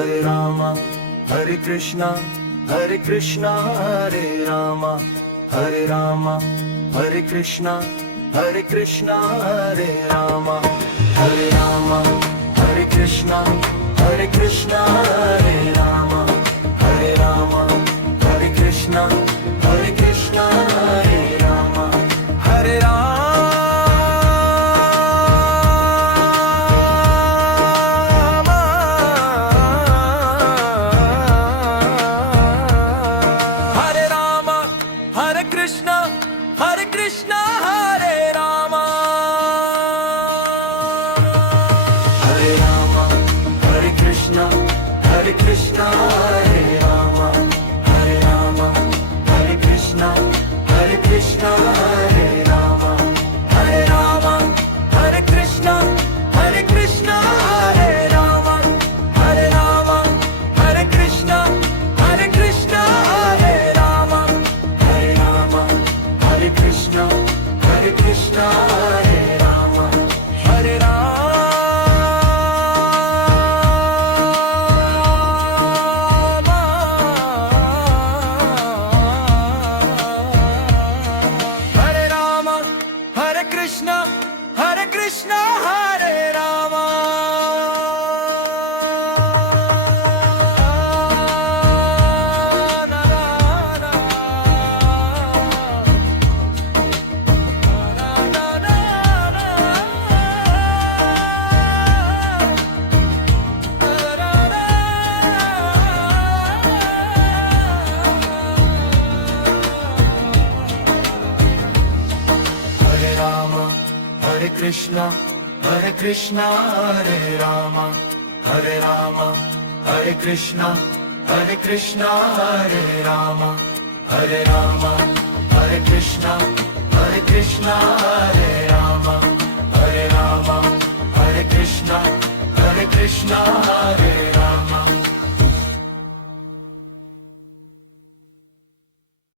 Hare Rama, Hare Krishna, Hare Krishna, Hare Rama, Hare Rama, Hare Krishna, Hare Krishna, Hare Rama, Hare Rama, Hare Krishna, Hare Krishna, Hare Rama, Hare Rama, Hare Krishna, Hare Krishna, Hare Rama, Hare Rama. Hare Krishna, Hare Krishna, Hare Rama. Hare Rama, Hare Krishna, Hare Krishna, Hare Rama. Hare Rama, Hare Krishna, Hare Krishna, Hare Rama. Hare Rama, Hare Krishna, Hare Krishna, Hare Rama. Hare Rama, Hare Krishna, Hare Krishna, Hare Rama. Hare Rama, Hare Krishna, Hare Krishna, Hare Rama, Hare Rama. Hare Rama, Hare Krishna, Hare Krishna, Hare Rama. Hare Rama, Hare Krishna, Hare Krishna, Hare Rama, Hare Rama, Hare Krishna, Hare Krishna, Hare Rama, Hare Rama, Hare Krishna, Hare Krishna, Hare Rama, Hare Rama, Hare Krishna, Hare Krishna, Hare Rama.